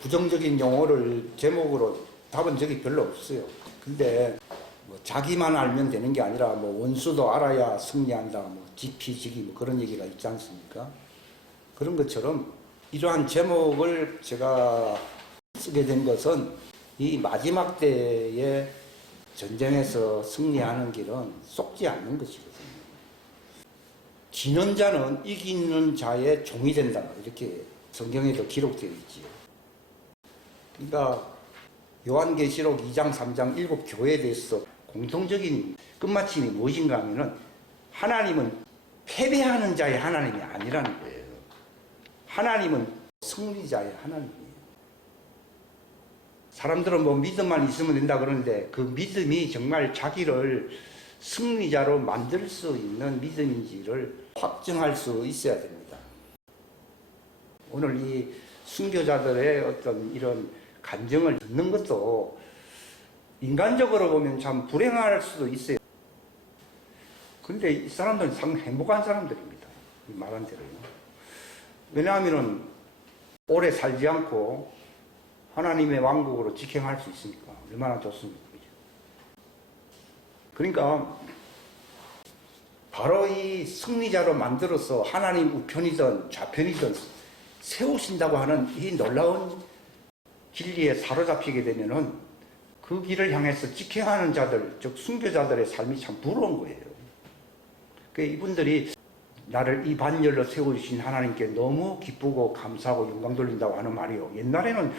부정적인 용어를 제목으로 답은 적이 별로 없어요. 근데 뭐 자기만 알면 되는 게 아니라 뭐 원수도 알아야 승리한다, 뭐 지피지기 뭐 그런 얘기가 있지 않습니까? 그런 것처럼 이러한 제목을 제가 쓰게 된 것은 이 마지막 때의 전쟁에서 승리하는 길은 속지 않는 것이거든요. 지는 자는 이기는 자의 종이 된다, 이렇게 성경에도 기록되어 있지요. 그러니까 요한계시록 2장, 3장 7교회에 대해서 공통적인 끝마침이 무엇인가 하면은 하나님은 패배하는 자의 하나님이 아니라는 거예요. 하나님은 승리자의 하나님이에요. 사람들은 뭐 믿음만 있으면 된다 그러는데 그 믿음이 정말 자기를 승리자로 만들 수 있는 믿음인지를 확증할 수 있어야 됩니다. 오늘 이 순교자들의 어떤 이런 간증을 듣는 것도 인간적으로 보면 참 불행할 수도 있어요. 근데 이 사람들은 상당히 행복한 사람들입니다. 말한 대로요. 왜냐하면 오래 살지 않고 하나님의 왕국으로 직행할 수 있으니까 얼마나 좋습니까? 그러니까 바로 이 승리자로 만들어서 하나님 우편이든 좌편이든 세우신다고 하는 이 놀라운 진리에 사로잡히게 되면은 그 길을 향해서 직행하는 자들, 즉 순교자들의 삶이 참 부러운 거예요. 그러니까 이분들이 나를 이 반열로 세우신 하나님께 너무 기쁘고 감사하고 영광 돌린다고 하는 말이요. 옛날에는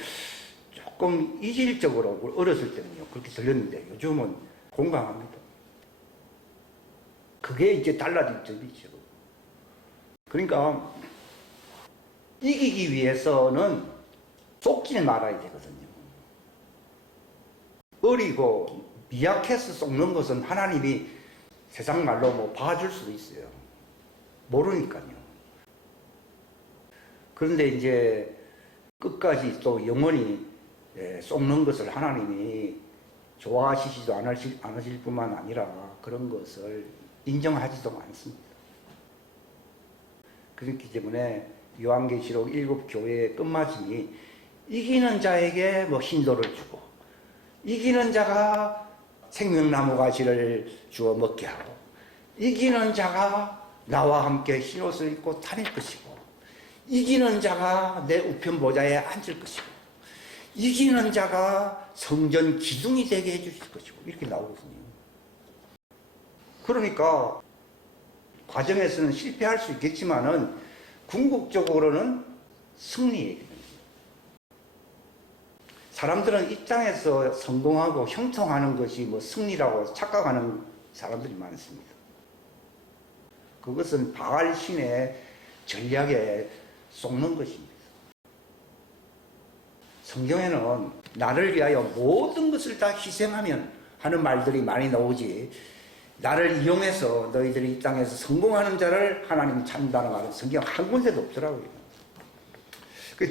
조금 이질적으로 어렸을 때는요 그렇게 들렸는데 요즘은 공감합니다. 그게 이제 달라진 점이죠. 그러니까 이기기 위해서는 속지 말아야 되거든요. 어리고 미약해서 속는 것은 하나님이 세상 말로 뭐 봐줄 수도 있어요. 모르니까요. 그런데 이제 끝까지 또 영원히 속는 것을 하나님이 좋아하시지도 않으실 뿐만 아니라 그런 것을 인정하지도 않습니다. 그렇기 때문에 요한계시록 7교회의 끝마침이 이기는 자에게 뭐 흰돌을 주고 이기는 자가 생명나무 가지를 주어 먹게 하고 이기는 자가 나와 함께 흰옷을 입고 다닐 것이고 이기는 자가 내 우편 보좌에 앉을 것이고 이기는 자가 성전 기둥이 되게 해주실 것이고 이렇게 나오거든요. 그러니까 과정에서는 실패할 수 있겠지만은 궁극적으로는 승리예요. 사람들은 이 땅에서 성공하고 형통하는 것이 뭐 승리라고 착각하는 사람들이 많습니다. 그것은 바알 신의 전략에 속는 것입니다. 성경에는 나를 위하여 모든 것을 다 희생하면 하는 말들이 많이 나오지 나를 이용해서 너희들이 이 땅에서 성공하는 자를 하나님이 찾는다는 말은 성경 한 군데도 없더라고요.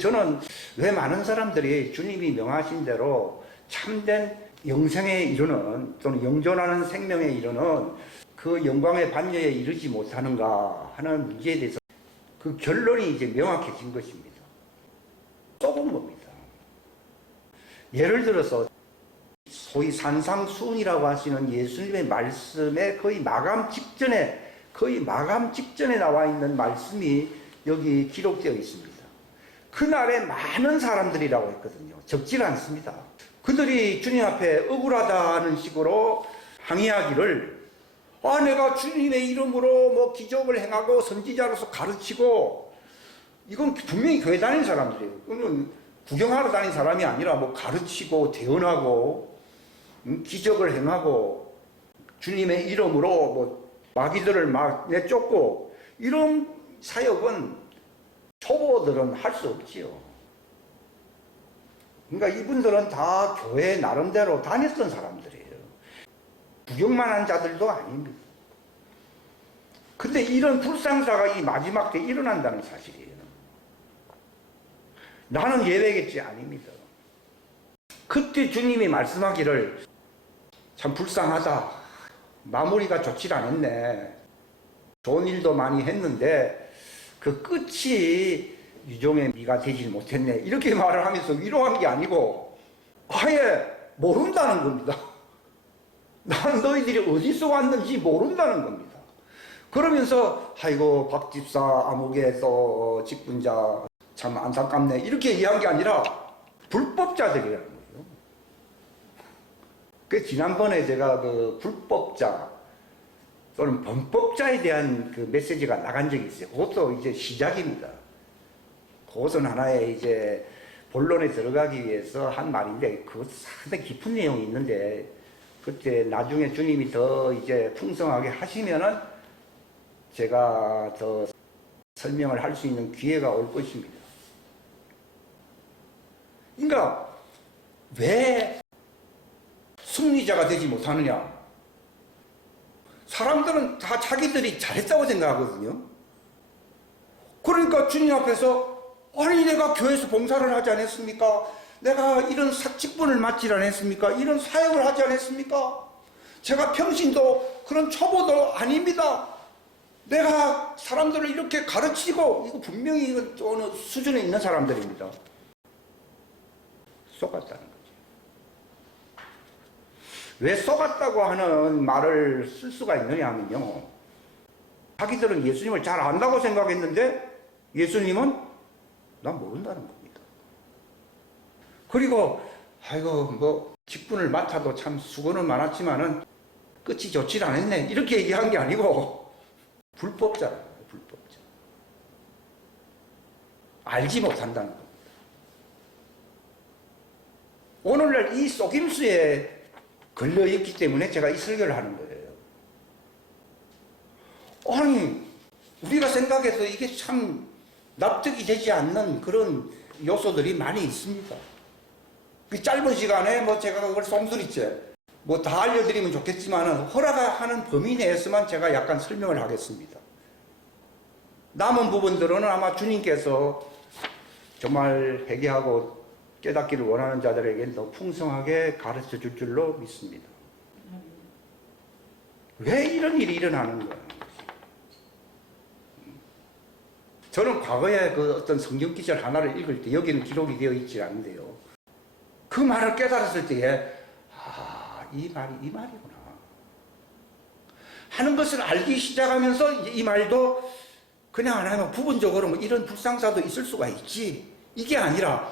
저는 왜 많은 사람들이 주님이 명하신 대로 참된 영생에 이르는 또는 영존하는 생명에 이르는 그 영광의 반열에 이르지 못하는가 하는 문제에 대해서 그 결론이 이제 명확해진 것입니다. 썩은 겁니다. 예를 들어서 소위 산상수훈이라고 하시는 예수님의 말씀의 거의 마감 직전에 나와 있는 말씀이 여기 기록되어 있습니다. 그날에 많은 사람들이라고 했거든요. 적지 않습니다. 그들이 주님 앞에 억울하다는 식으로 항의하기를 내가 주님의 이름으로 뭐 기적을 행하고 선지자로서 가르치고 이건 분명히 교회 다니는 사람들이에요. 그건 구경하러 다니는 사람이 아니라 뭐 가르치고 대언하고 기적을 행하고 주님의 이름으로 뭐 마귀들을 막 내쫓고 이런 사역은 초보들은 할 수 없지요. 그러니까 이분들은 다 교회 나름대로 다녔던 사람들이에요. 구경만 한 자들도 아닙니다. 근데 이런 불상사가 이 마지막 때 일어난다는 사실이에요. 나는 예외겠지 아닙니다. 그때 주님이 말씀하기를 참 불쌍하다. 마무리가 좋지 않았네. 좋은 일도 많이 했는데 그 끝이 유종의 미가 되질 못했네 이렇게 말을 하면서 위로한 게 아니고 아예 모른다는 겁니다. 나는 너희들이 어디서 왔는지 모른다는 겁니다. 그러면서 아이고 박 집사 암흑의 또 직분자 참 안타깝네 이렇게 이해한 게 아니라 불법자들이라는 거예요. 그 지난번에 제가 그 불법자 또는 범법자에 대한 그 메시지가 나간 적이 있어요. 그것도 이제 시작입니다. 그것은 하나의 이제 본론에 들어가기 위해서 한 말인데 그것 상당히 깊은 내용이 있는데 그때 나중에 주님이 더 이제 풍성하게 하시면은 제가 더 설명을 할 수 있는 기회가 올 것입니다. 그러니까 왜 승리자가 되지 못하느냐? 사람들은 다 자기들이 잘했다고 생각하거든요. 그러니까 주님 앞에서 아니 내가 교회에서 봉사를 하지 않았습니까? 내가 이런 직분을 맡지 않았습니까? 이런 사역을 하지 않았습니까? 제가 평신도 그런 초보도 아닙니다. 내가 사람들을 이렇게 가르치고 이거 분명히 이건 어느 수준에 있는 사람들입니다. 속았다는 거죠. 왜 속았다고 하는 말을 쓸 수가 있느냐 하면요. 자기들은 예수님을 잘 안다고 생각했는데 예수님은 난 모른다는 겁니다. 그리고 아이고 뭐 직분을 맡아도 참 수고는 많았지만은 끝이 좋질 않았네 이렇게 얘기한 게 아니고 불법자라는 거예요. 불법자. 알지 못한다는 겁니다. 오늘날 이 속임수에 걸려있기 때문에 제가 이 설교를 하는 거예요. 아니 우리가 생각해도 이게 참 납득이 되지 않는 그런 요소들이 많이 있습니다. 그 짧은 시간에 뭐 제가 그걸 송두리째 뭐 다 알려드리면 좋겠지만 허락하는 범위 내에서만 제가 약간 설명을 하겠습니다. 남은 부분들은 아마 주님께서 정말 회개하고 깨닫기를 원하는 자들에게 더 풍성하게 가르쳐 줄 줄로 믿습니다. 왜 이런 일이 일어나는 거예요? 저는 과거에 그 어떤 성경 기절 하나를 읽을 때 여기는 기록이 되어 있지 않은데요. 그 말을 깨달았을 때에 이 말이 이 말이구나 하는 것을 알기 시작하면서 이 말도 그냥 안 하면 부분적으로 뭐 이런 불상사도 있을 수가 있지 이게 아니라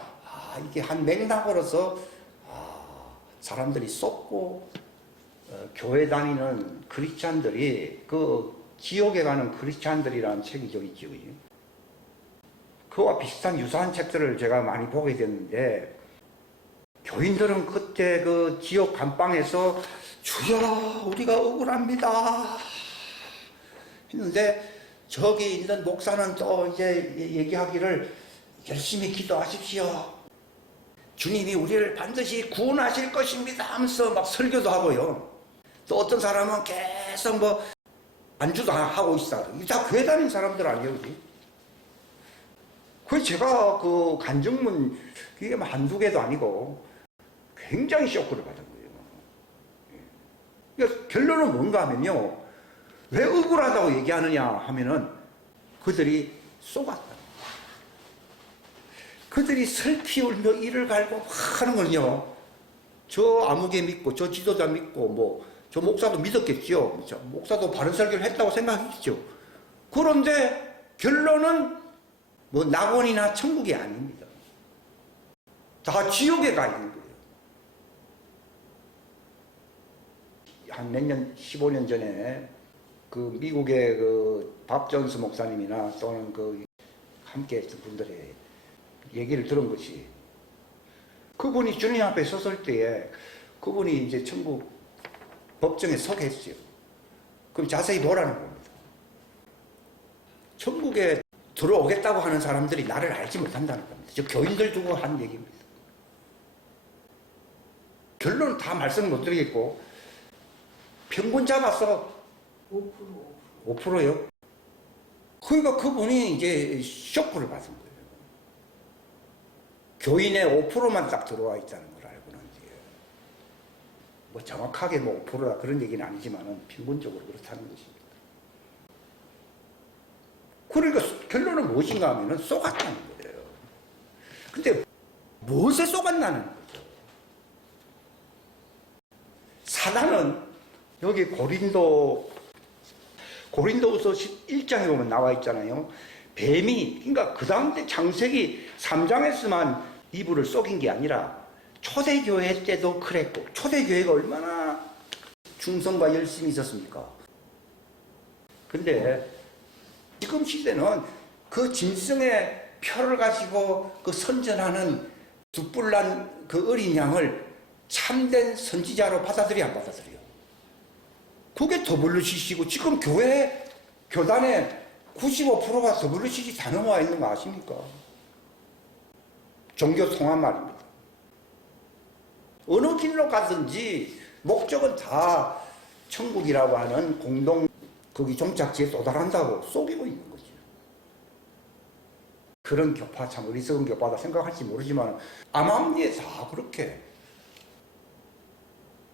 이게 한 맥락으로서 사람들이 쏟고 교회 다니는 크리스찬들이 그 지옥에 가는 크리스찬들이라는 책이 저기 있죠. 그와 비슷한 유사한 책들을 제가 많이 보게 됐는데 교인들은 그때 그 지옥 감방에서 주여 우리가 억울합니다 했는데 저기 있는 목사는 또 이제 얘기하기를 열심히 기도하십시오. 주님이 우리를 반드시 구원하실 것입니다 하면서 막 설교도 하고요. 또 어떤 사람은 계속 뭐 안주도 하고 있어. 이게 다 교회 다니는 사람들 아니에요. 그래서 제가 그 간증문 그게 한두 개도 아니고 굉장히 쇼크를 받은 거예요. 그러니까 결론은 뭔가 하면요. 왜 억울하다고 얘기하느냐 하면은 그들이 속았다. 그들이 슬피 울며 이를 갈고 하는 거는요. 저 아무개 믿고 저 지도자 믿고 뭐 저 목사도 믿었겠죠. 저 목사도 바른 설교를 했다고 생각했죠. 그런데 결론은 뭐 낙원이나 천국이 아닙니다. 다 지옥에 가 있는 거예요. 한 몇 년, 15년 전에 그 미국의 그 밥 존스 목사님이나 또는 그 함께 했던 분들의 얘기를 들은 것이 그분이 주님 앞에 섰을 때에 그분이 이제 천국 법정에 서게 했어요. 그럼 자세히 보라는 겁니다. 천국에 들어오겠다고 하는 사람들이 나를 알지 못한다는 겁니다. 저 교인들 두고 한 얘기입니다. 결론은 다 말씀을 못 드리겠고 평균 잡아서 5%요. 그러니까 그분이 이제 쇼크를 받은 거예요. 교인의 5%만 딱 들어와 있다는 걸 알고는 이제 뭐 정확하게 뭐 5%다 그런 얘기는 아니지만은 평균적으로 그렇다는 것입니다. 그러니까 결론은 무엇인가 하면은 속았다는 거예요. 근데 무엇에 속았나는 거죠. 사단은 여기 고린도후서 11장에 보면 나와 있잖아요. 뱀이, 그러니까 그 다음에 창세기 3장에서만 이브를 속인 게 아니라 초대교회 때도 그랬고, 초대교회가 얼마나 충성과 열심히 있었습니까? 근데 지금 시대는 그 짐승의 표를 가지고 그 선전하는 두뿔난 그 어린 양을 참된 선지자로 받아들여 안 받아들여? 그게 WCC고 지금 교회 교단의 95%가 WCC 다 넘어와 있는 거 아십니까? 종교 통합 말입니다. 어느 길로 가든지 목적은 다 천국이라고 하는 공동 거기 종착지에 도달한다고 속이고 있는 거죠. 그런 교파 참 어리석은 교파다 생각할지 모르지만 암암리에 다 그렇게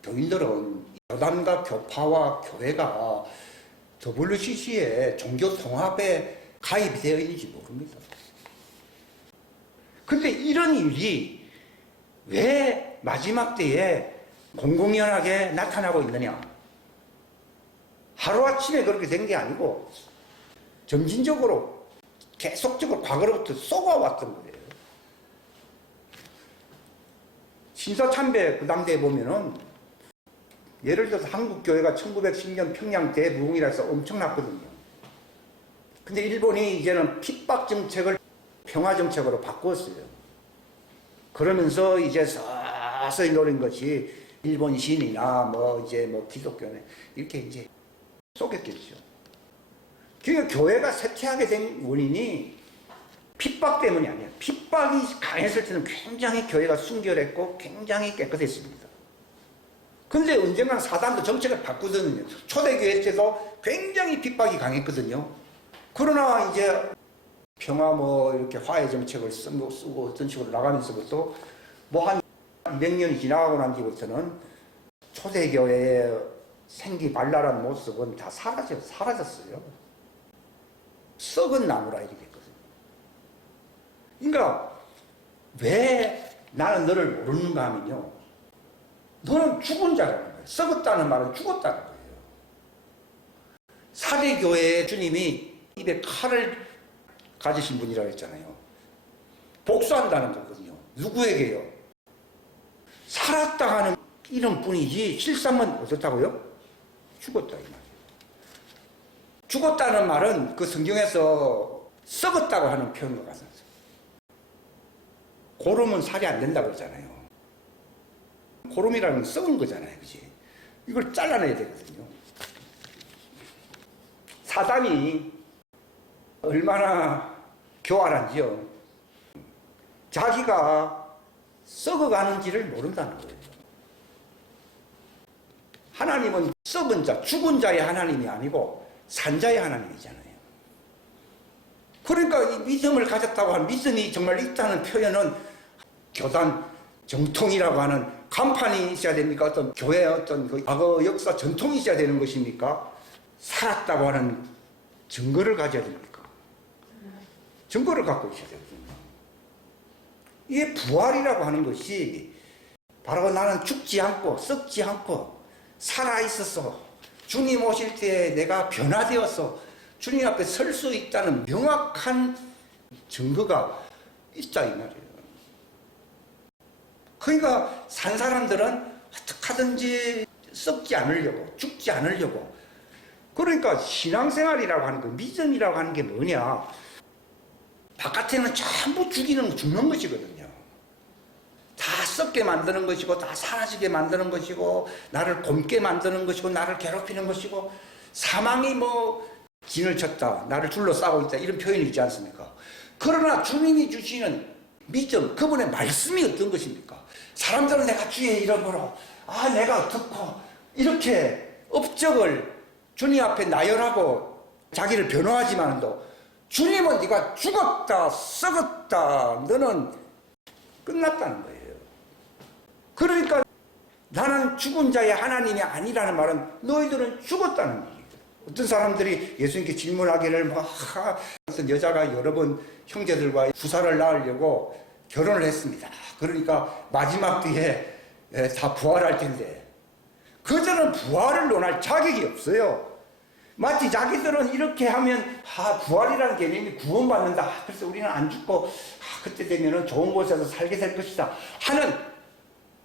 교인들은 교단과 교파와 교회가 WCC의 종교 통합에 가입이 되어 있는지 모릅니다. 근데 이런 일이 왜 마지막 때에 공공연하게 나타나고 있느냐? 하루아침에 그렇게 된 게 아니고 점진적으로 계속적으로 과거로부터 쏘아왔던 거예요. 신사참배 그 당대에 보면은 예를 들어서 한국교회가 1910년 평양 대부흥이라서 엄청났거든요. 근데 일본이 이제는 핍박 정책을 평화 정책으로 바꿨어요. 그러면서 이제 서서히 노린 것이 일본 신이나 뭐 이제 뭐 기독교네 이렇게 이제 속였겠죠. 그러니까 교회가 쇠퇴하게 된 원인이 핍박 때문이 아니에요. 핍박이 강했을 때는 굉장히 교회가 순결했고 굉장히 깨끗했습니다. 근데 언젠가 사단도 정책을 바꾸거든요. 초대교회 때도 굉장히 핍박이 강했거든요. 그러나 이제 평화 뭐 이렇게 화해 정책을 쓰고 어떤 식으로 나가면서부터 뭐 한 200년이 지나가고 난 뒤부터는 초대교회의 생기발랄한 모습은 다 사라졌어요. 썩은 나무라 이렇게 했거든요. 그러니까 왜 나는 너를 모르는가 하면요. 너는 죽은 자라는 거예요. 썩었다는 말은 죽었다는 거예요. 사대교회의 주님이 입에 칼을 가지신 분이라고 했잖아요. 복수한다는 거거든요. 누구에게요? 살았다 하는 이런 뿐이지 실상은 어떻다고요? 죽었다 이 말이에요. 죽었다는 말은 그 성경에서 썩었다고 하는 표현과 같습니다. 고름은 살이 안 된다고 그러잖아요. 고름이라는 건 썩은 거잖아요. 그치? 이걸 잘라내야 되거든요. 사단이 얼마나 교활한지요. 자기가 썩어가는지를 모른다는 거예요. 하나님은 썩은 자, 죽은 자의 하나님이 아니고 산자의 하나님이잖아요. 그러니까 이 믿음을 가졌다고 하는 믿음이 정말 있다는 표현은 교단 정통이라고 하는 간판이 있어야 됩니까? 어떤 교회의 어떤 그 과거 역사 전통이 있어야 되는 것입니까? 살았다고 하는 증거를 가져야 됩니까? 증거를 갖고 있어야 되거든요. 이게 부활이라고 하는 것이 바로 나는 죽지 않고 썩지 않고 살아있어서 주님 오실 때 내가 변화되어서 주님 앞에 설 수 있다는 명확한 증거가 있다 이 말이에요. 그러니까 산 사람들은 어떻게 하든지 썩지 않으려고 죽지 않으려고. 그러니까 신앙생활이라고 하는 거 믿음이라고 하는 게 뭐냐, 바깥에는 전부 죽는 것이거든요. 다 썩게 만드는 것이고 다 사라지게 만드는 것이고 나를 곪게 만드는 것이고 나를 괴롭히는 것이고 사망이 뭐 진을 쳤다 나를 둘러싸고 있다 이런 표현이 있지 않습니까? 그러나 주님이 주시는 믿음, 그분의 말씀이 어떤 것입니까? 사람들은 내가 주의 이름으로 내가 어떻고 이렇게 업적을 주님 앞에 나열하고 자기를 변호하지만도 주님은 네가 죽었다 썩었다 너는 끝났다는 거예요. 그러니까 나는 죽은 자의 하나님이 아니라는 말은 너희들은 죽었다는 얘기예요. 어떤 사람들이 예수님께 질문하기를 어떤 여자가 여러 번 형제들과 후사를 낳으려고 결혼을 했습니다. 그러니까 마지막 뒤에 다 부활할 텐데 그들은 부활을 논할 자격이 없어요. 마치 자기들은 이렇게 하면 부활이라는 개념이 구원받는다. 그래서 우리는 안 죽고 그때 되면은 좋은 곳에서 살게 될 것이다 하는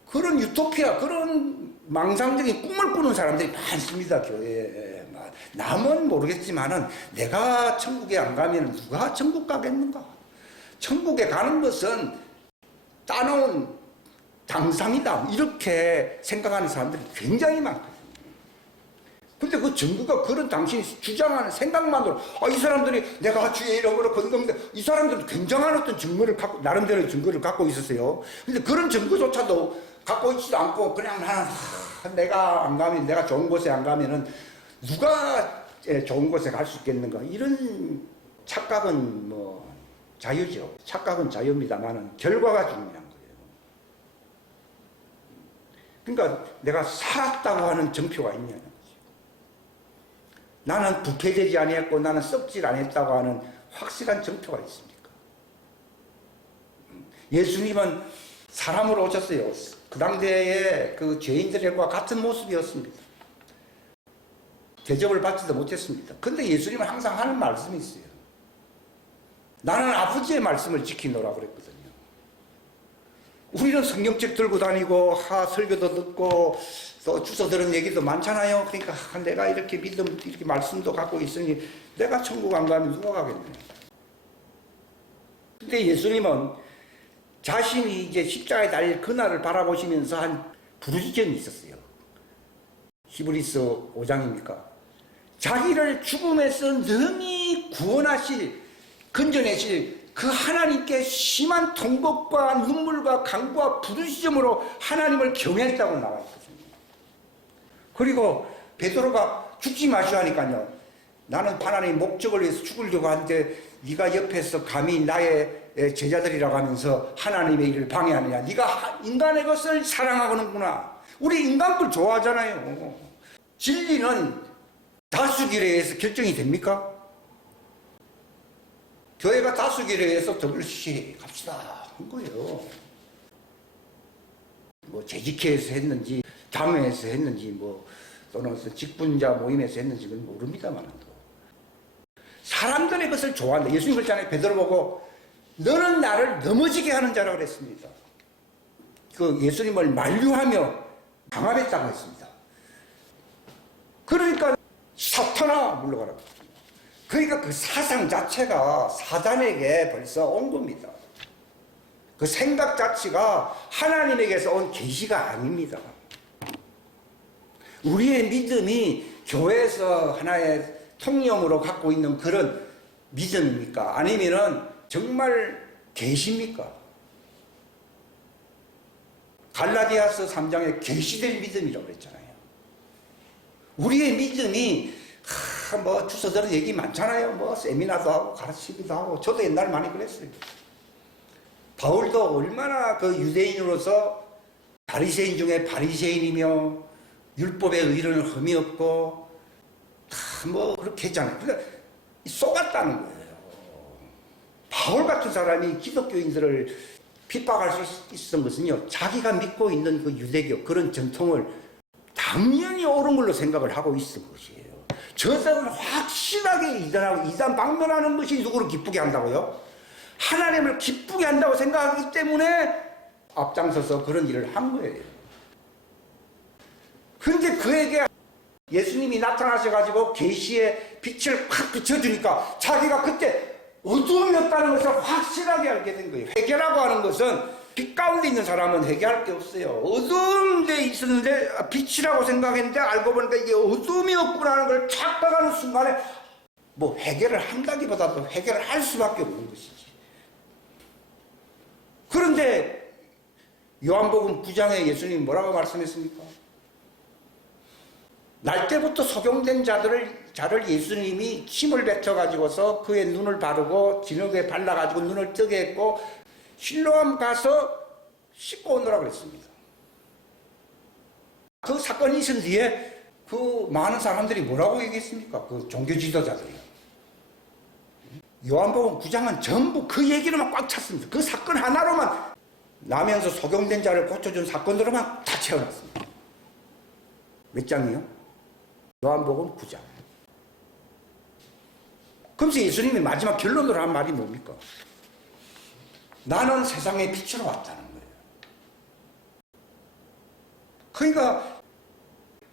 그런 유토피아, 그런 망상적인 꿈을 꾸는 사람들이 많습니다. 교회에. 남은 모르겠지만은 내가 천국에 안 가면 누가 천국 가겠는가? 천국에 가는 것은 따놓은 당상이다. 이렇게 생각하는 사람들이 굉장히 많거든요. 근데 그 증거가 그런 당신이 주장하는 생각만으로 이 사람들이 내가 주의 이름으로 건강한데 이 사람들은 굉장한 어떤 증거를 갖고 나름대로의 증거를 갖고 있었어요. 근데 그런 증거조차도 갖고 있지도 않고 그냥 나는 내가 안 가면 내가 좋은 곳에 안 가면은 누가 좋은 곳에 갈 수 있겠는가 이런 착각은 뭐 자유죠. 착각은 자유입니다만은 결과가 중요한 거예요. 그러니까 내가 살았다고 하는 증표가 있냐는 거죠. 나는 부패되지 아니했고 나는 썩질 아니했다고 하는 확실한 증표가 있습니까? 예수님은 사람으로 오셨어요. 그 당대의 그 죄인들과 같은 모습이었습니다. 대접을 받지도 못했습니다. 근데 예수님은 항상 하는 말씀이 있어요. 나는 아버지의 말씀을 지키노라 그랬거든요. 우리는 성경책 들고 다니고 설교도 듣고 또 주워 들은 얘기도 많잖아요. 그러니까 내가 이렇게 믿음, 이렇게 말씀도 갖고 있으니 내가 천국 안 가면 누가 가겠냐. 근데 예수님은 자신이 이제 십자가에 달릴 그날을 바라보시면서 한 부르짖음이 있었어요. 히브리서 5장입니까? 자기를 죽음에서 능히 구원하실, 건져내실 그 하나님께 심한 통곡과 눈물과 간구와 부르짖음으로 하나님을 경외했다고 나와 있거든요. 그리고 베드로가 죽지 마시오 하니까요. 나는 하나님의 목적을 위해서 죽으려고 하는데 네가 옆에서 감히 나의 제자들이라고 하면서 하나님의 일을 방해하느냐. 네가 인간의 것을 사랑하는구나. 우리 인간 걸 좋아하잖아요. 진리는 다수결에 의해서 결정이 됩니까? 교회가 다수결에 의해서 WC 갑시다 한 거예요. 뭐 재직회에서 했는지 자매에서 했는지 뭐 또는 직분자 모임에서 했는지 는 모릅니다만 사람들의 것을 좋아한다. 예수님 그랬잖아요. 베드로 보고 너는 나를 넘어지게 하는 자라 그랬습니다. 그 예수님을 만류하며 강압했다고 했습니다. 그러니까 사탄아 물러가라. 그러니까 그 사상 자체가 사단에게 벌써 온 겁니다. 그 생각 자체가 하나님에게서 온 계시가 아닙니다. 우리의 믿음이 교회에서 하나의 통념으로 갖고 있는 그런 믿음입니까? 아니면은 정말 계시입니까? 갈라디아서 3장에 계시될 믿음이라고 그랬잖아요. 우리의 믿음이 뭐 주워 들은 얘기 많잖아요. 뭐 세미나도 하고 가르치기도 하고 저도 옛날 많이 그랬어요. 바울도 얼마나 그 유대인으로서 바리새인 중에 바리새인이며 율법의 의를 흠이 없고 다 뭐 그렇게 했잖아요. 그러니까 속았다는 거예요. 바울 같은 사람이 기독교인들을 핍박할 수 있었던 것은요, 자기가 믿고 있는 그 유대교 그런 전통을 당연히 옳은 걸로 생각을 하고 있었던 것이에요. 저 사람은 확실하게 이단 방면하는 것이 누구를 기쁘게 한다고요? 하나님을 기쁘게 한다고 생각하기 때문에 앞장서서 그런 일을 한 거예요. 그런데 그에게 예수님이 나타나셔가지고 계시의 빛을 확 비춰주니까 자기가 그때 어두움이었다는 것을 확실하게 알게 된 거예요. 회개라고 하는 것은 빛 가운데 있는 사람은 회개할 게 없어요. 어두운 데 있었는데 빛이라고 생각했는데 알고 보니까 이게 어두움이었구나 하는 걸 착각하는 순간에 뭐 회개를 한다기보다도 회개를 할 수밖에 없는 것이지. 그런데 요한복음 9장에 예수님이 뭐라고 말씀했습니까? 날 때부터 소경된 자를 예수님이 침을 뱉어가지고서 그의 눈을 바르고 진흙에 발라가지고 눈을 뜨게 했고 실로암 가서 씻고 오느라고 그랬습니다. 그 사건이 있은 뒤에 그 많은 사람들이 뭐라고 얘기했습니까? 그 종교 지도자들이. 요한복음 9장은 전부 그 얘기로만 꽉 찼습니다. 그 사건 하나로만 나면서 소경된 자를 고쳐준 사건으로만 다 채워놨습니다. 몇 장이요? 요한복음 9장. 그러면서 예수님이 마지막 결론으로 한 말이 뭡니까? 나는 세상의 빛으로 왔다는 거예요. 그러니까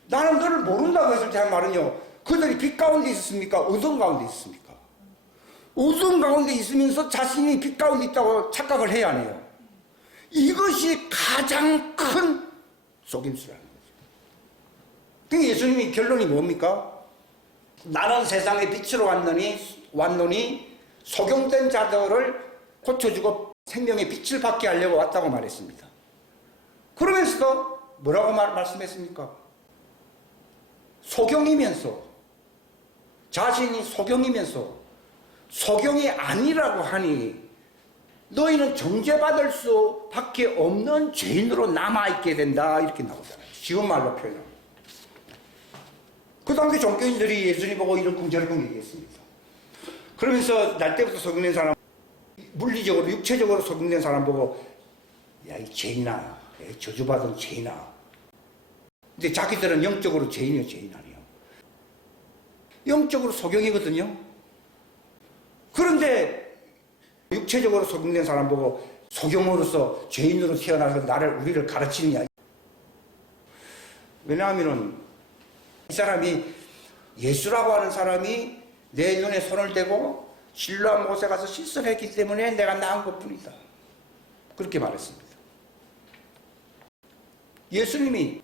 나는 너를 모른다고 했을 때 한 말은요, 그들이 빛 가운데 있었습니까? 어둠 가운데 있었습니까? 어둠 가운데 있으면서 자신이 빛 가운데 있다고 착각을 해야 하네요. 이것이 가장 큰 속임수라는 거죠. 그러니까 예수님이 결론이 뭡니까? 나는 세상의 빛으로 왔노니 소경된 자들을 고쳐주고 생명의 빛을 받게 하려고 왔다고 말했습니다. 그러면서도 뭐라고 말씀했습니까? 소경이면서, 자신이 소경이면서 소경이 아니라고 하니 너희는 정죄받을 수밖에 없는 죄인으로 남아있게 된다, 이렇게 나오잖아요. 쉬운 말로 표현합니다. 그 당시 종교인들이 예수님 보고 이런 저런 얘기했습니다. 그러면서 날 때부터 소경된 사람, 물리적으로 육체적으로 소경된 사람 보고 야, 이 죄인아, 저주받은 죄인아. 근데 자기들은 영적으로 죄인이요, 죄인 아니에요. 영적으로 소경이거든요. 그런데 육체적으로 소경된 사람 보고 소경으로서 죄인으로 태어나서 우리를 가르치느냐. 왜냐하면은 이 사람이, 예수라고 하는 사람이 내 눈에 손을 대고 실로암 못에 가서 실수를 했기 때문에 내가 나은 것뿐이다, 그렇게 말했습니다. 예수님이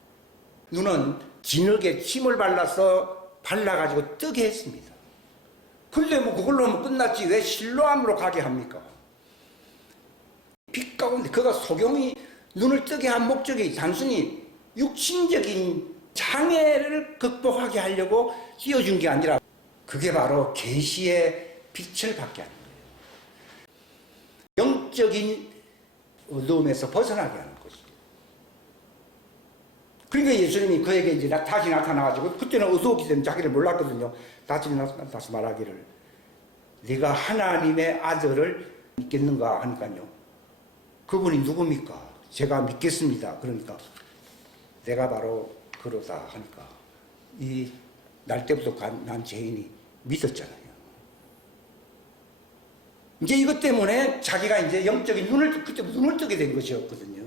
눈은 진흙에 침을 발라가지고 뜨게 했습니다. 근데 뭐 그걸로 하면 끝났지 왜 실로암으로 가게 합니까? 빛 가운데 그가 소경이 눈을 뜨게 한 목적이 단순히 육신적인 장애를 극복하게 하려고 씌워준 게 아니라 그게 바로 계시의 빛을 받게 하는 거예요. 영적인 어두움에서 벗어나게 하는 거죠. 그러니까 예수님이 그에게 이제 다시 나타나가지고, 그때는 어두웠기 때문에 자기를 몰랐거든요. 다시 나타나서 말하기를 네가 하나님의 아들을 믿겠는가 하니까요, 그분이 누굽니까? 제가 믿겠습니다. 그러니까 내가 바로 그러다 하니까 이 날 때부터 난 죄인이 믿었잖아요. 이제 이것 때문에 자기가 이제 영적인 그때 눈을 뜨게 된 것이었거든요.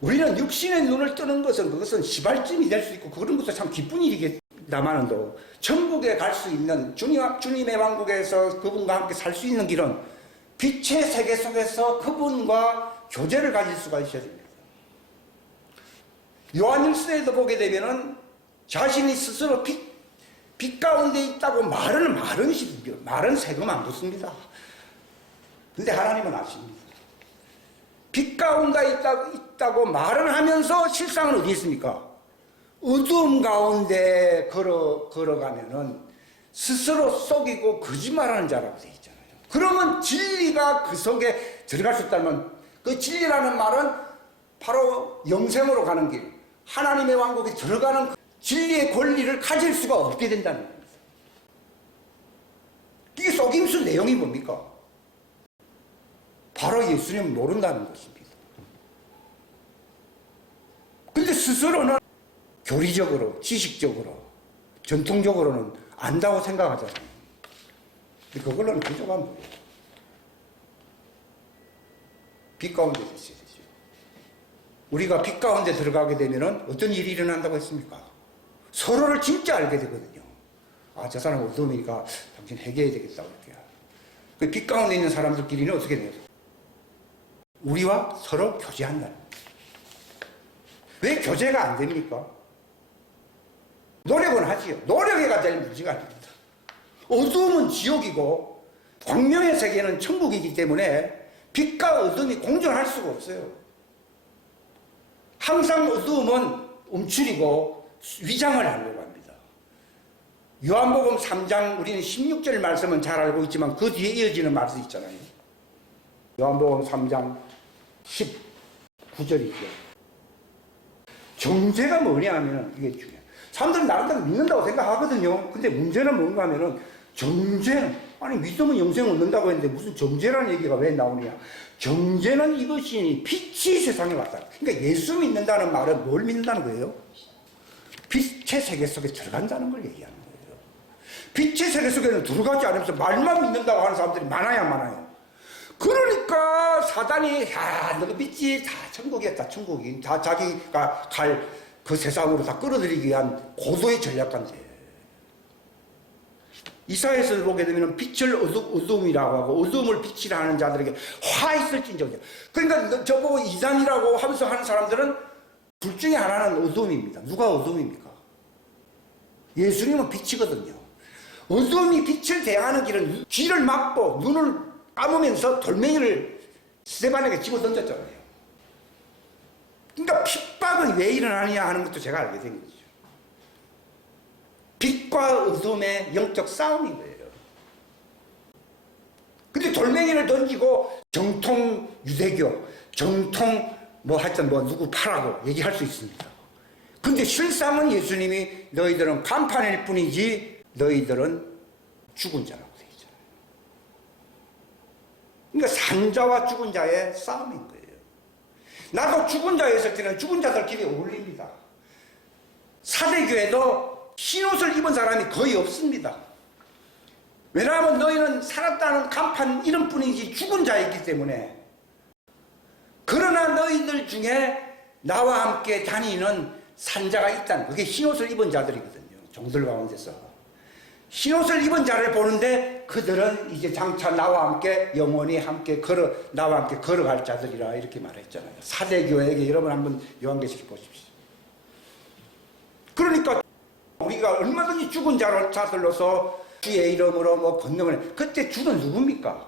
우리는 육신의 눈을 뜨는 그것은 시발점이 될 수 있고 그런 것도 참 기쁜 일이겠다마는도, 천국에 갈 수 있는 주님의 왕국에서 그분과 함께 살 수 있는 길은 빛의 세계 속에서 그분과 교제를 가질 수가 있어야 됩니다. 요한일서에도 보게 되면은 자신이 스스로 빛 가운데 있다고 말은 세금 안 붙습니다. 근데 하나님은 아십니다. 빛 가운데 있다고 말은 하면서 실상은 어디 있습니까? 어두움 가운데 걸어가면은 스스로 속이고 거짓말하는 자라고 되어 있잖아요. 그러면 진리가 그 속에 들어갈 수 있다면, 그 진리라는 말은 바로 영생으로 가는 길, 하나님의 왕국에 들어가는 진리의 권리를 가질 수가 없게 된다는 겁니다. 이게 속임수 내용이 뭡니까? 바로 예수님을 모른다는 것입니다. 근데 스스로는 교리적으로, 지식적으로, 전통적으로는 안다고 생각하잖아요. 근데 그걸로는 부족한 거예요. 빛 가운데 있어야 되죠. 우리가 빛 가운데 들어가게 되면 어떤 일이 일어난다고 했습니까? 서로를 진짜 알게 되거든요. 아, 저 사람 어둠이니까 당신 해결해야 되겠다, 이렇게. 그 빛 가운데 있는 사람들끼리는 어떻게 돼요? 우리와 서로 교제한다는 거예요. 왜 교제가 안 됩니까? 노력은 하지요. 노력해가 될 문제가 아닙니다. 어두움은 지옥이고 광명의 세계는 천국이기 때문에 빛과 어둠이 공존할 수가 없어요. 항상 어두움은 움츠리고 위장을 하려고 합니다. 요한복음 3장 우리는 16절 말씀은 잘 알고 있지만 그 뒤에 이어지는 말씀이 있잖아요. 요한복음 3장 19절이죠. 정죄가 뭐냐 하면 이게 중요해요. 사람들은 나름대로 믿는다고 생각하거든요. 근데 문제는 뭔가 하면은 정죄는 아니 믿으면 영생 얻는다고 했는데 무슨 정죄라는 얘기가 왜 나오느냐. 정죄는 이것이니 빛이 세상에 왔다. 그러니까 예수 믿는다는 말은 뭘 믿는다는 거예요? 빛의 세계 속에 들어간다는 걸 얘기하는 거예요. 빛의 세계 속에는 들어가지 않으면서 말만 믿는다고 하는 사람들이 많아요. 그러니까 사단이 야 너가 믿지 다 천국이었다. 천국이 다 자기가 갈 그 세상으로 다 끌어들이기 위한 고도의 전략관제. 이사야에서 보게 되면 빛을 어둠이라고 하고 어둠을 빛이라 하는 자들에게 화 있을진저냐. 그러니까 저보고 이단이라고 하면서 하는 사람들은 둘 중에 하나는 어둠입니다. 누가 어둠입니까? 예수님은 빛이거든요. 어둠이 빛을 대하는 길은 귀를 막고 눈을 감으면서 돌멩이를 스데반에게 집어던졌잖아요. 그러니까 핍박은 왜 일어나느냐 하는 것도 제가 알게 된 거죠. 빛과 어둠의 영적 싸움인 거예요. 근데 돌멩이를 던지고 정통 유대교, 정통 하여튼 누구 파라고 얘기할 수 있습니다. 근데 실상은 예수님이 너희들은 간판일 뿐이지 너희들은 죽은 자라고 되어 있잖아요. 그러니까 산자와 죽은 자의 싸움인 거예요. 나도 죽은 자에 있을 때는 죽은 자들끼리 어울립니다. 사대교회도 흰옷을 입은 사람이 거의 없습니다. 왜냐하면 너희는 살았다는 간판 이름뿐이지 죽은 자이기 때문에. 그러나 너희들 중에 나와 함께 다니는 산자가 있다는, 그게 흰옷을 입은 자들이거든요. 종들 가운데서 흰옷을 입은 자를 보는데 그들은 이제 장차 나와 함께 영원히 함께 나와 함께 걸어갈 자들이라 이렇게 말했잖아요. 사대교회에게 여러분 한번 요한계시록 보십시오. 그러니까 우리가 얼마든지 죽은 자들로서 주의 이름으로 건너면, 그때 주는 누굽니까?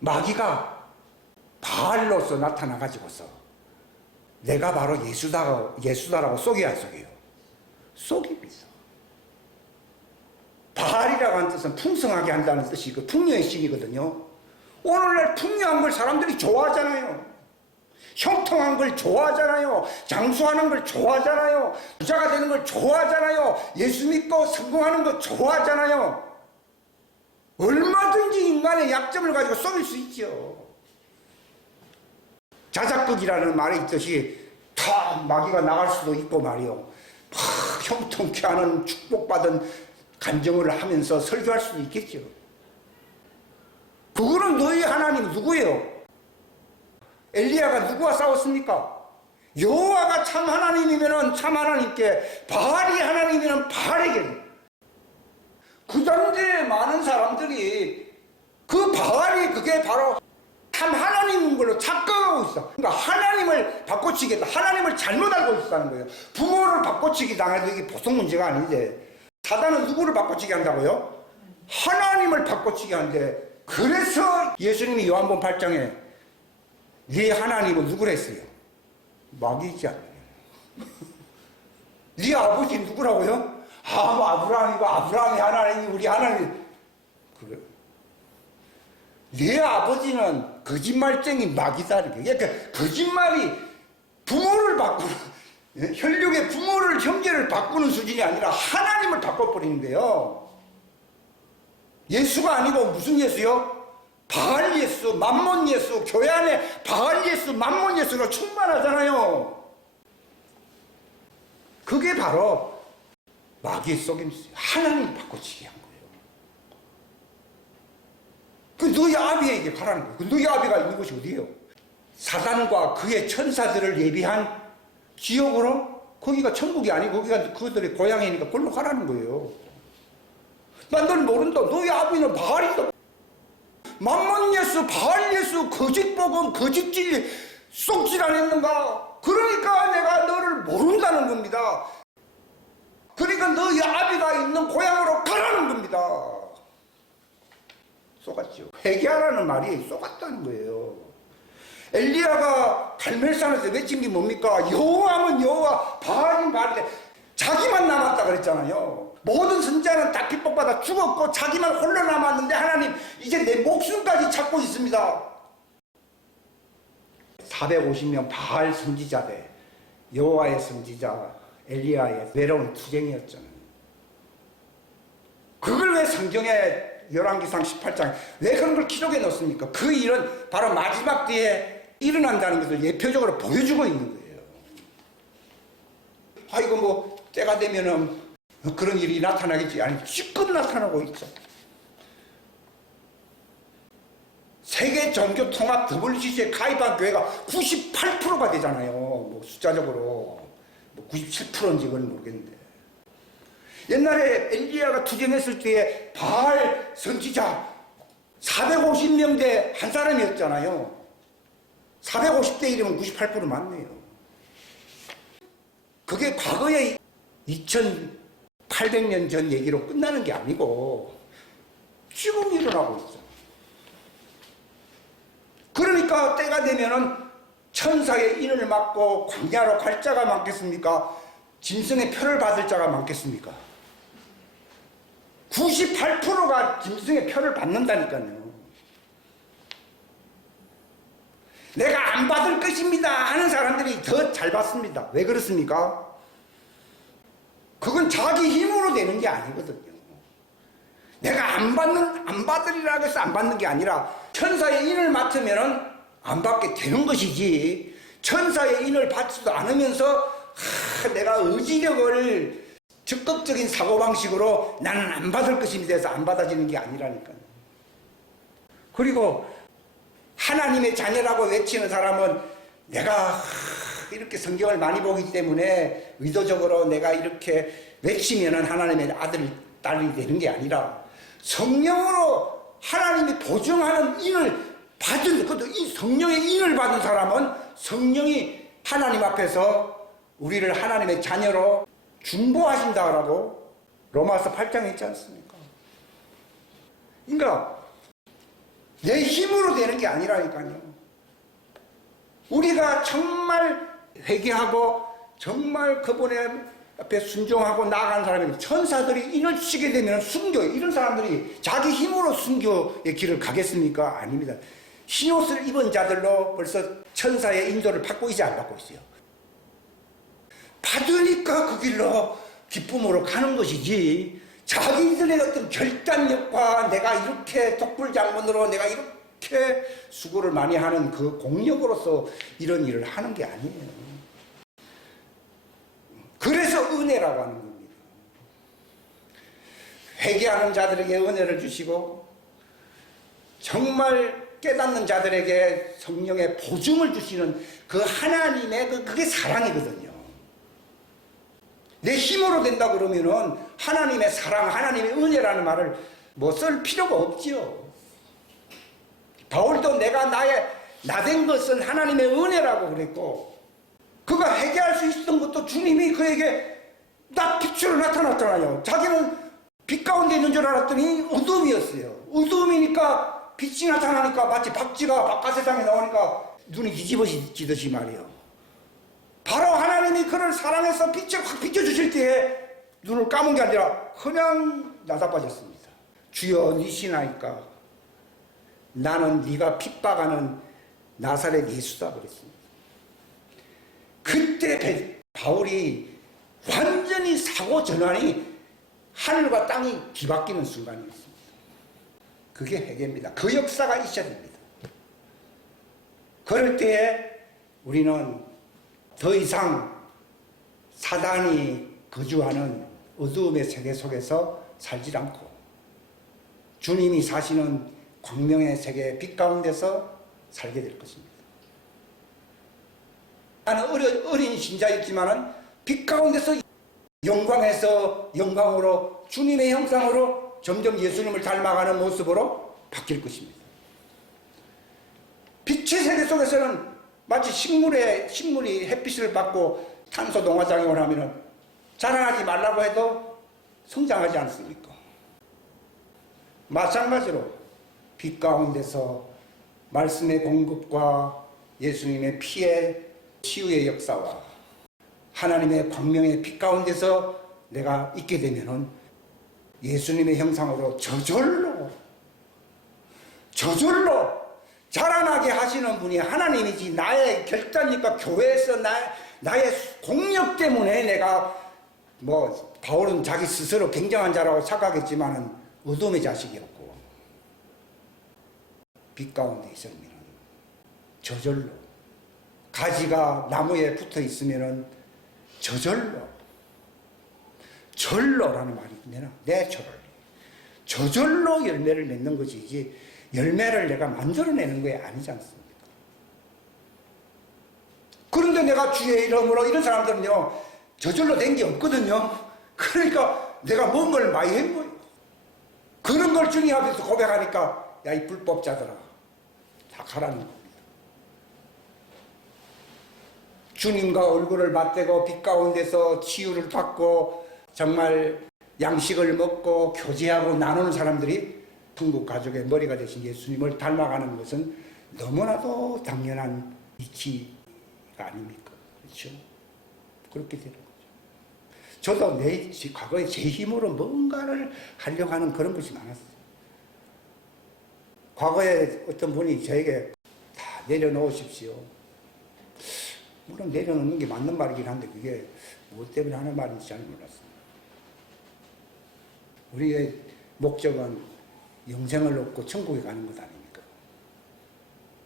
마귀가 바알로서 나타나가지고서 내가 바로 예수다라고 속여야 안 속여요? 속입니다. 바알이라고 하는 뜻은 풍성하게 한다는 뜻이 그 풍요의 신이거든요. 오늘날 풍요한 걸 사람들이 좋아하잖아요. 형통한 걸 좋아하잖아요. 장수하는 걸 좋아하잖아요. 부자가 되는 걸 좋아하잖아요. 예수 믿고 성공하는 거 좋아하잖아요. 얼마든지 인간의 약점을 가지고 속일 수 있죠. 자작극이라는 말이 있듯이 다 마귀가 나갈 수도 있고 말이요. 형통케 하는 축복받은 간증을 하면서 설교할 수도 있겠죠. 그거는 너희 하나님 누구예요? 엘리야가 누구와 싸웠습니까? 여호와가 참 하나님이면 참 하나님께, 바알이 하나님이면 바알에게. 그 당시에 많은 사람들이 그 바알이 그게 바로 참 하나님인 걸로 착각하고 있어. 그러니까 하나님을 바꿔치기했다. 하나님을 잘못 알고 있다는 거예요. 부모를 바꿔치기 당해도 이게 보통 문제가 아닌데, 사단은 누구를 바꿔치기 한다고요? 하나님을 바꿔치기 하는데, 그래서 예수님이 요한복음 8장에 네 하나님은 누구를 했어요? 마귀지 않나요? 네 아버지 누구라고요? 아브라함이고 아브라함의 하나님이 우리 하나님. 그래? 네 아버지는 거짓말쟁이 마귀다. 그러니까 거짓말이 부모를 바꾸는, 혈육의 부모를 형제를 바꾸는 수준이 아니라 하나님을 바꿔버리는 거예요. 예수가 아니고 무슨 예수요? 바알 예수, 맘몬 예수. 교회 안에 바알 예수, 맘몬 예수로 충만하잖아요. 그게 바로 마귀의 속임수예요. 하나님을 바꿔치기 한 거예요. 그 너희 아비에게 가라는 거예요. 그 너희 아비가 있는 곳이 어디예요? 사단과 그의 천사들을 예비한 지역으로, 거기가 천국이 아니고 거기가 그들의 고향이니까 그걸로 가라는 거예요. 난 널 모른다. 너희 아비는 바알이다. 맘몬 예수, 바알 예수, 거짓 복음, 거짓 진리 쏙질 안 했는가? 그러니까 내가 너를 모른다는 겁니다. 그러니까 너희 아비가 있는 고향으로 가라는 겁니다. 속았죠. 회개하라는 말이 속았다는 거예요. 엘리야가 갈멜산에서 외친 게 뭡니까? 여호와면 여호와, 바알이면 바알인데 자기만 남았다 그랬잖아요. 모든 선자는 다 핍박받아 죽었고 자기만 홀로 남았는데 하나님 이제 내 목숨까지 찾고 있습니다. 450명 바알 선지자 대 여호와의 선지자 엘리야의 외로운 투쟁이었잖아요. 그걸 왜 성경에 열왕기상 18장 왜 그런 걸 기록해 놓습니까? 그 일은 바로 마지막 때에 일어난다는 것을 예표적으로 보여주고 있는 거예요. 이거 뭐 때가 되면은 그런 일이 나타나겠지. 아니, 지금 나타나고 있죠. 세계 종교 통합 WCC에 가입한 교회가 98%가 되잖아요. 뭐 숫자적으로 뭐 97%인지 그건 모르겠는데. 옛날에 엘리야가 투쟁했을 때에 바알 선지자 450명 대 한 사람이었잖아요. 450대 1이면 98% 맞네요. 그게 과거에 2800년 전 얘기로 끝나는 게 아니고 지금 일어나고 있어. 그러니까 때가 되면은 천사의 인을 맞고 광야로 갈 자가 많겠습니까? 짐승의 표를 받을 자가 많겠습니까? 98%가 짐승의 표를 받는다니까요. 내가 안 받을 것입니다 하는 사람들이 더 잘 받습니다. 왜 그렇습니까? 그건 자기 힘으로 되는 게 아니거든요. 내가 안 받으리라고 해서 안 받는 게 아니라 천사의 인을 맡으면은 안 받게 되는 것이지, 천사의 인을 받지도 않으면서 내가 의지력을 적극적인 사고방식으로 나는 안 받을 것입니다 해서 안 받아지는 게 아니라니까요. 그리고 하나님의 자녀라고 외치는 사람은 내가 이렇게 성경을 많이 보기 때문에 의도적으로 내가 이렇게 외치면은 하나님의 아들, 딸이 되는 게 아니라 성령으로 하나님이 보증하는 인을 받은, 그것도 이 성령의 인을 받은 사람은 성령이 하나님 앞에서 우리를 하나님의 자녀로 중보하신다라고 로마서 8장에 있지 않습니까? 그러니까 내 힘으로 되는 게 아니라니까요. 우리가 정말 회개하고 정말 그분의 앞에 순종하고 나아가는 사람이, 천사들이 인을 치게 되면 순교, 이런 사람들이 자기 힘으로 순교의 길을 가겠습니까? 아닙니다. 흰옷을 입은 자들로 벌써 천사의 인도를 받고 있지 안 받고 있어요. 받으니까 그 길로 기쁨으로 가는 것이지, 자기들의 어떤 결단력과 내가 이렇게 독불장군으로 내가 이렇게 수고를 많이 하는 그 공력으로서 이런 일을 하는 게 아니에요. 그래서 은혜라고 하는 겁니다. 회개하는 자들에게 은혜를 주시고 정말 깨닫는 자들에게 성령의 보증을 주시는 그 하나님의 그게 사랑이거든요. 내 힘으로 된다 그러면은 하나님의 사랑, 하나님의 은혜라는 말을 뭐 쓸 필요가 없지요. 바울도 내가 나된 것은 하나님의 은혜라고 그랬고, 그가 회개할 수 있었던 것도 주님이 그에게 빛으로 나타났잖아요. 자기는 빛 가운데 있는 줄 알았더니 어둠이었어요. 어둠이니까 빛이 나타나니까 마치 박쥐가 바깥 세상에 나오니까 눈이 뒤집어지듯이 말이에요. 바로 하나님이 그를 사랑해서 빛을 확 비춰주실 때에 눈을 감은 게 아니라 그냥 나다빠졌습니다. 주여 니시나이까 나는 네가 핍박하는 나사렛 예수다 그랬습니다. 그때 바울이 완전히 사고 전환이 하늘과 땅이 뒤바뀌는 순간이었습니다. 그게 회개입니다. 그 역사가 있어야 됩니다. 그럴 때에 우리는 더 이상 사단이 거주하는 어두움의 세계 속에서 살지 않고 주님이 사시는 광명의 세계 빛 가운데서 살게 될 것입니다. 나는 어린 신자였지만은 빛 가운데서 영광에서 영광으로 주님의 형상으로 점점 예수님을 닮아가는 모습으로 바뀔 것입니다. 빛의 세계 속에서는 마치 식물이 햇빛을 받고 탄소 농화작용을 하면은 자라나지 말라고 해도 성장하지 않습니까? 마찬가지로 빛 가운데서 말씀의 공급과 예수님의 피의 치유의 역사와 하나님의 광명의 빛 가운데서 내가 있게 되면은 예수님의 형상으로 저절로 자라나게 하시는 분이 하나님이지, 나의 결단력과 교회에서 나의 공력 때문에 내가 바울은 자기 스스로 굉장한 자라고 착각했지만은 어둠의 자식이었고 빛 가운데 있으면 저절로, 가지가 나무에 붙어 있으면 저절로, 절로라는 말이 있네요. 저절로 열매를 맺는 것이지 열매를 내가 만들어내는 게 아니지 않습니까? 그런데 내가 주의 이름으로, 이런 사람들은요 저절로 된 게 없거든요. 그러니까 내가 뭔 걸 많이 한 거예요. 그런 걸 주님 앞에서 고백하니까 야, 이 불법자들아, 다 가라는 겁니다. 주님과 얼굴을 맞대고 빛 가운데서 치유를 받고 정말 양식을 먹고 교제하고 나누는 사람들이 천국 가족의 머리가 되신 예수님을 닮아가는 것은 너무나도 당연한 이치가 아닙니까? 그렇죠? 그렇게 되는 거죠. 저도 과거에 제 힘으로 뭔가를 하려고 하는 그런 것이 많았어요. 과거에 어떤 분이 저에게 다 내려놓으십시오. 물론 내려놓는 게 맞는 말이긴 한데 그게 무엇 때문에 하는 말인지 잘 몰랐어요. 우리의 목적은 영생을 얻고 천국에 가는 것 아닙니까?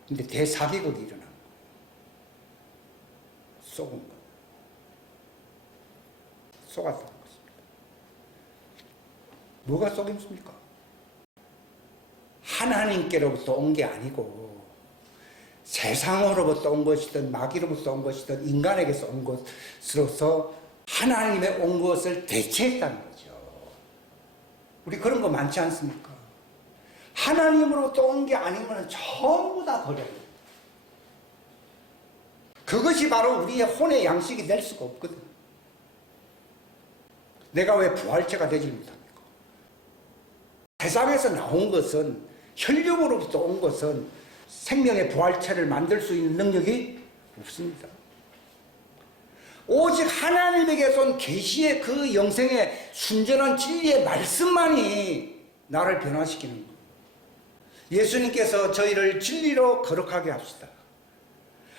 근데 대사기극이 일어난 거예요. 속은 거. 속았다는 것입니다. 뭐가 속임습니까? 하나님께로부터 온 게 아니고 세상으로부터 온 것이든 마귀로부터 온 것이든 인간에게서 온 것으로서 하나님의 온 것을 대체했다는 거죠. 우리 그런 거 많지 않습니까? 하나님으로부터 온 게 아니면 전부 다 버려요. 그것이 바로 우리의 혼의 양식이 될 수가 없거든. 내가 왜 부활체가 되지 못합니까? 세상에서 나온 것은, 혈육으로부터 온 것은 생명의 부활체를 만들 수 있는 능력이 없습니다. 오직 하나님에게서 온 계시의 그 영생의 순전한 진리의 말씀만이 나를 변화시키는 거예요. 예수님께서 저희를 진리로 거룩하게 합시다.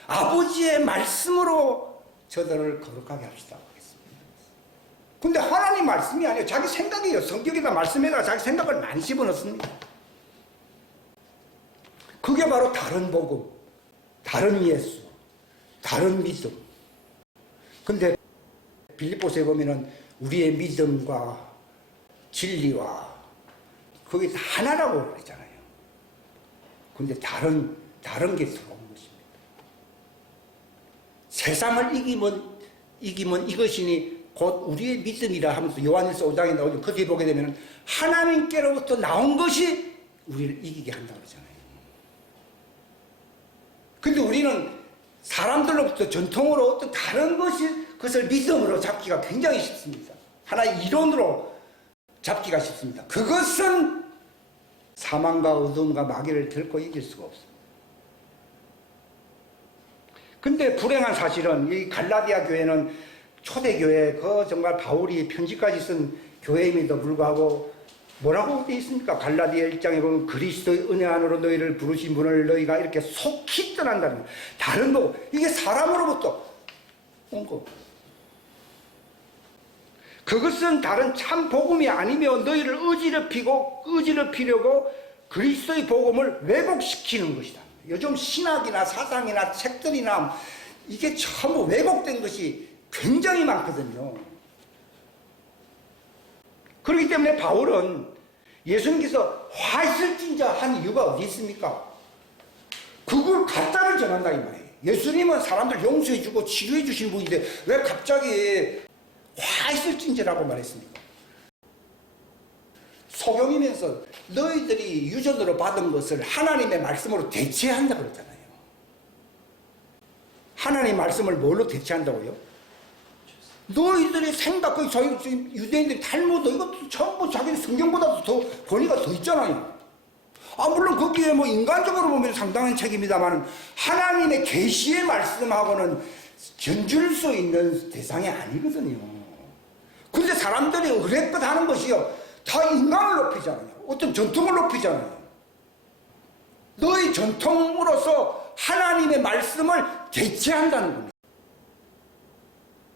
아버지의 말씀으로 저들을 거룩하게 합시다. 근데 하나님 말씀이 아니에요. 자기 생각이에요. 성경에다 말씀에다가 자기 생각을 많이 집어넣습니다. 그게 바로 다른 복음, 다른 예수, 다른 믿음. 근데 빌립보서에 보면은 우리의 믿음과 진리와 그게 다 하나라고 그러잖아요. 근데 다른 게 들어온 것입니다. 세상을 이기면 이것이니 곧 우리의 믿음이라 하면서 요한일서 5장에 나오죠. 그 뒤에 보게 되면 하나님께로부터 나온 것이 우리를 이기게 한다고 그러잖아요. 근데 우리는 사람들로부터 전통으로 어떤 다른 것을 믿음으로 잡기가 굉장히 쉽습니다. 하나의 이론으로 잡기가 쉽습니다. 그것은 사망과 어둠과 마귀를 결코 이길 수가 없습니다. 근데 불행한 사실은 이 갈라디아 교회는 초대교회, 정말 바울이 편지까지 쓴 교회임에도 불구하고 뭐라고 되어 있습니까? 갈라디아 1장에 보면 그리스도의 은혜 안으로 너희를 부르신 분을 너희가 이렇게 속히 떠난다는 거예요. 다른 거, 이게 사람으로부터 온 거. 그것은 다른 참 복음이 아니면 너희를 어지럽히려고 그리스도의 복음을 왜곡시키는 것이다. 요즘 신학이나 사상이나 책들이나 이게 전부 왜곡된 것이 굉장히 많거든요. 그렇기 때문에 바울은 예수님께서 화 있을진자 한 이유가 어디 있습니까? 그걸 가짜를 전한다 이 말이에요. 예수님은 사람들 용서해주고 치료해주신 분인데 왜 갑자기 화 있을진자라고 말했습니까? 소경이면서 너희들이 유전으로 받은 것을 하나님의 말씀으로 대체한다고 그랬잖아요. 하나님의 말씀을 뭘로 대체한다고요? 너희들의 생각, 유대인들이 탈무드, 이것도 전부 자기 성경보다도 더 권위가 더 있잖아요. 물론 거기에 인간적으로 보면 상당한 책임이다만 하나님의 계시의 말씀하고는 견줄 수 있는 대상이 아니거든요. 근데 사람들이 의뢰껏 하는 것이요, 다 인간을 높이잖아요. 어떤 전통을 높이잖아요. 너희 전통으로서 하나님의 말씀을 대체한다는 겁니다.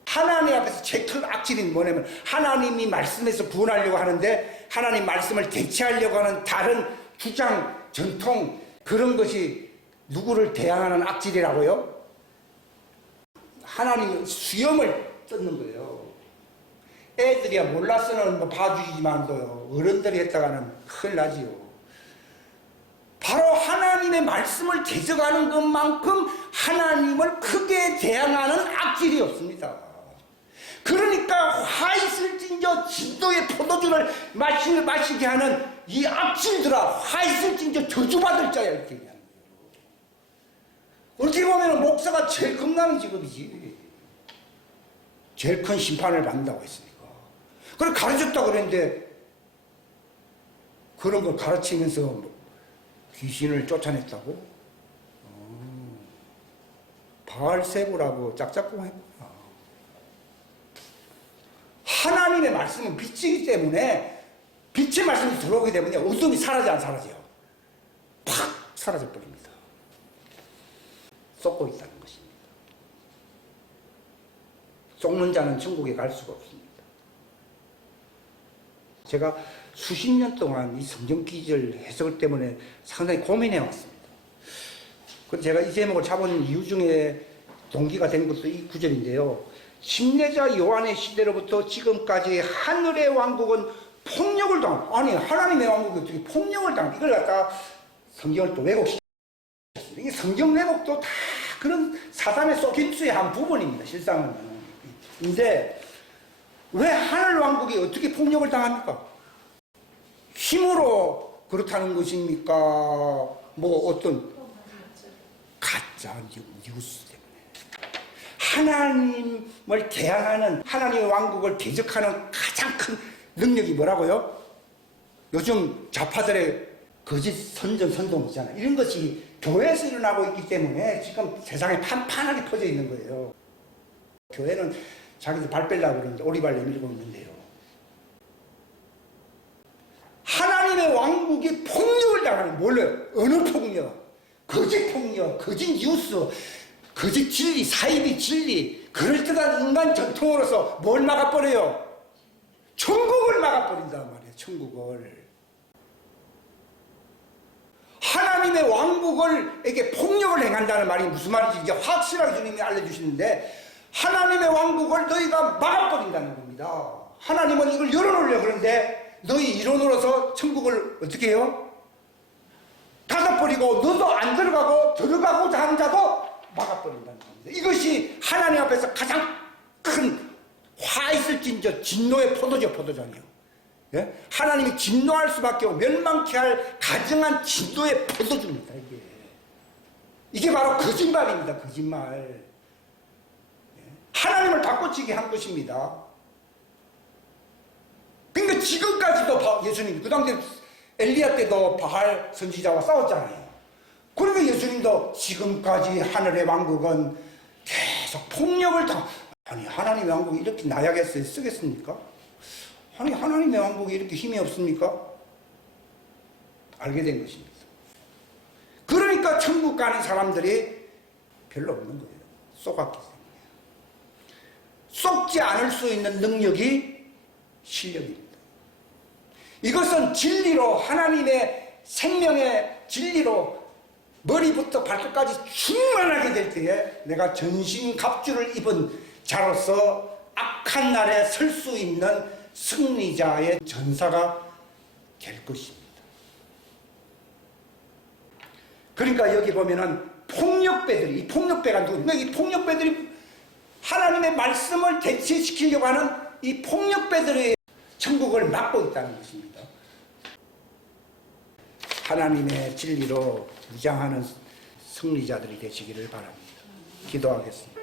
하나님 앞에서 제일 큰 악질이 뭐냐면 하나님이 말씀에서 구원하려고 하는데 하나님 말씀을 대체하려고 하는 다른 주장, 전통 그런 것이 누구를 대항하는 악질이라고요? 하나님 수염을 뜯는 거예요. 애들이야 몰라서는 뭐 봐주지만도요, 어른들이 했다가는 큰일 나지요. 바로 하나님의 말씀을 대적하는 것만큼 하나님을 크게 대항하는 악질이 없습니다. 그러니까 화 있을진저 진도의 포도주를 마시게 하는 이 악질들아, 화 있을진저 저주받을 자야, 이렇게 얘기하는 거예요. 어떻게 보면 목사가 제일 겁나는 직업이지. 제일 큰 심판을 받는다고 했으니까. 그걸 가르쳤다고 그랬는데 그런 걸 가르치면서 귀신을 쫓아냈다고? 바알세부라고 짝짝꿍했구나. 하나님의 말씀은 빛이기 때문에, 빛의 말씀이 들어오기 때문에 어둠이 사라져 안 사라져요? 팍 사라져 버립니다. 쏟고 있다는 것입니다. 쏟는 자는 천국에 갈 수가 없습니다. 제가 수십 년 동안 이 성경 기절 해석 때문에 상당히 고민해 왔습니다. 그래서 제가 이 제목을 잡은 이유 중에 동기가 된 것도 이 구절인데요. 침례자 요한의 시대로부터 지금까지 하늘의 왕국은 폭력을 아니 하나님의 왕국이 어떻게 폭력을 이걸 갖다 성경을 또 왜곡시켰습니다. 이게 성경 왜곡도 다 그런 사단의 속임수의 한 부분입니다. 실상은. 근데 왜 하늘 왕국이 어떻게 폭력을 당합니까? 힘으로 그렇다는 것입니까? 뭐 어떤 가짜 뉴스 때문에. 하나님을 대항하는, 하나님의 왕국을 대적하는 가장 큰 능력이 뭐라고요? 요즘 좌파들의 거짓 선전 선동이잖아요. 이런 것이 교회에서 일어나고 있기 때문에 지금 세상에 판판하게 퍼져 있는 거예요. 교회는 자기들 발 빼려고 그러는데 오리발 내밀고 있는데요. 하나님의 왕국이 폭력을 당하는, 몰라요. 어느 폭력? 거짓 폭력, 거짓 뉴스, 거짓 진리, 사이비 진리, 그럴듯한 인간 전통으로서 뭘 막아버려요? 천국을 막아버린단 말이에요. 천국을. 하나님의 왕국에게 폭력을 행한다는 말이 무슨 말인지 이제 확실하게 주님이 알려주시는데, 하나님의 왕국을 너희가 막아버린다는 겁니다. 하나님은 이걸 열어놓으려고 그러는데 너희 이론으로서 천국을 어떻게 해요? 닫아버리고 너도 안 들어가고자 하는 자도 막아버린다는 겁니다. 이것이 하나님 앞에서 가장 큰 화 있을진저 진노의 포도주아니에요. 예? 하나님이 진노할 수밖에 없고 멸망케 할 가증한 진노의 포도주입니다. 이게 바로 거짓말입니다. 거짓말. 하나님을 바꿔치기 한 것입니다. 그러니까 지금까지도 예수님, 그 당시 엘리야 때도 바알 선지자와 싸웠잖아요. 그러니까 예수님도 지금까지 하늘의 왕국은 계속 폭력을 아니 하나님의 왕국이 이렇게 나약했어요? 쓰겠습니까? 아니 하나님의 왕국이 이렇게 힘이 없습니까? 알게 된 것입니다. 그러니까 천국 가는 사람들이 별로 없는 거예요. 쏘갔기 때문에. 쏟지 않을 수 있는 능력이 실력입니다. 이것은 진리로, 하나님의 생명의 진리로 머리부터 발끝까지 충만하게 될 때에 내가 전신갑주를 입은 자로서 악한 날에 설 수 있는 승리자의 전사가 될 것입니다. 그러니까 여기 보면은 폭력배들이, 이 폭력배가 누구냐? 이 폭력배들이 하나님의 말씀을 대체시키려고 하는 이 폭력배들의 천국을 막고 있다는 것입니다. 하나님의 진리로 무장하는 승리자들이 되시기를 바랍니다. 기도하겠습니다.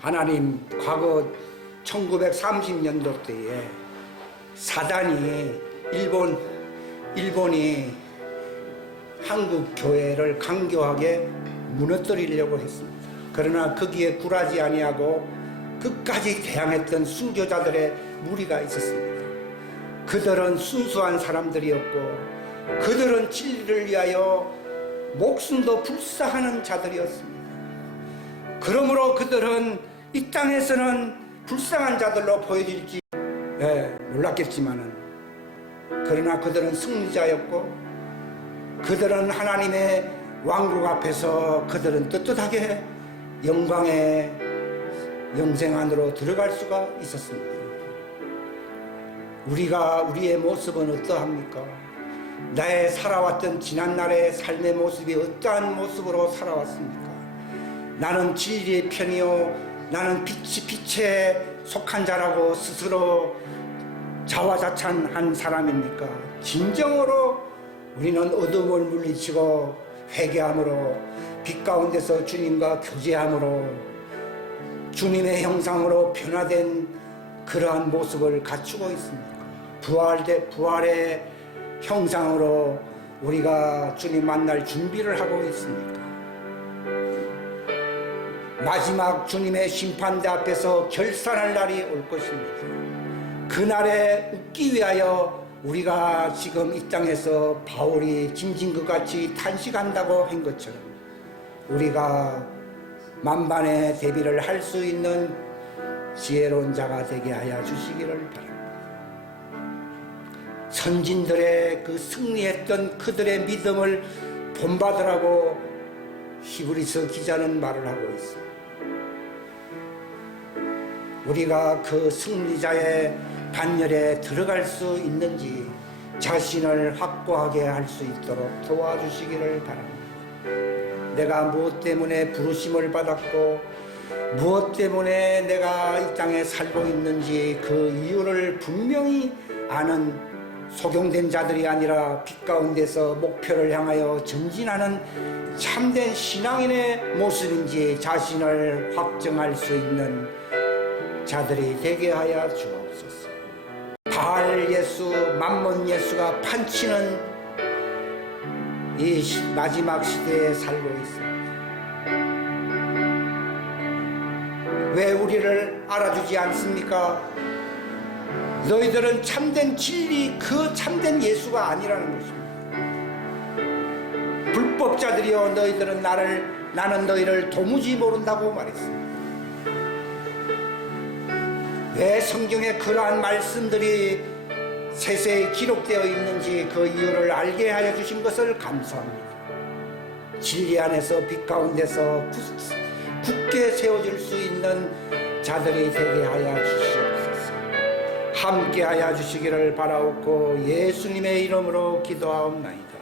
하나님, 과거 1930년도 때에 사단이 일본이 한국 교회를 강교하게 무너뜨리려고 했습니다. 그러나 거기에 굴하지 아니하고 끝까지 대항했던 순교자들의 무리가 있었습니다. 그들은 순수한 사람들이었고 그들은 진리를 위하여 목숨도 불사하는 자들이었습니다. 그러므로 그들은 이 땅에서는 불쌍한 자들로 보여질지 몰랐겠지만은 그러나 그들은 승리자였고 그들은 하나님의 왕국 앞에서 그들은 떳떳하게 영광의 영생 안으로 들어갈 수가 있었습니다. 우리의 모습은 어떠합니까? 나의 살아왔던 지난날의 삶의 모습이 어떠한 모습으로 살아왔습니까? 나는 진리의 편이요 나는 빛에 속한 자라고 스스로 자화자찬한 사람입니까? 진정으로 우리는 어둠을 물리치고 회개함으로 빛 가운데서 주님과 교제함으로 주님의 형상으로 변화된 그러한 모습을 갖추고 있습니까? 부활의 형상으로 우리가 주님 만날 준비를 하고 있습니까? 마지막 주님의 심판대 앞에서 결산할 날이 올 것입니다. 그날에 웃기 위하여 우리가 지금 이 땅에서 바울이 짐진 것 같이 탄식한다고 한 것처럼 우리가 만반의 대비를 할 수 있는 지혜로운 자가 되게 하여 주시기를 바랍니다. 선진들의 그 승리했던 그들의 믿음을 본받으라고 히브리서 기자는 말을 하고 있습니다. 우리가 그 승리자의 반열에 들어갈 수 있는지 자신을 확고하게 할 수 있도록 도와주시기를 바랍니다. 내가 무엇 때문에 부르심을 받았고 무엇 때문에 내가 이 땅에 살고 있는지 그 이유를 분명히 아는 소경된 자들이 아니라 빛 가운데서 목표를 향하여 전진하는 참된 신앙인의 모습인지 자신을 확정할 수 있는 자들이 되게 하여 주옵소서. 바알 예수, 만몬 예수가 판치는 이 마지막 시대에 살고 있습니다. 왜 우리를 알아주지 않습니까? 너희들은 참된 진리, 그 참된 예수가 아니라는 것입니다. 불법자들이여 너희들은 나는 너희를 도무지 모른다고 말했습니다. 왜 성경에 그러한 말씀들이 세세히 기록되어 있는지 그 이유를 알게 하여 주신 것을 감사합니다. 진리 안에서 빛 가운데서 굳게 세워질 수 있는 자들이 되게 하여 주시옵소서. 함께 하여 주시기를 바라옵고 예수님의 이름으로 기도하옵나이다.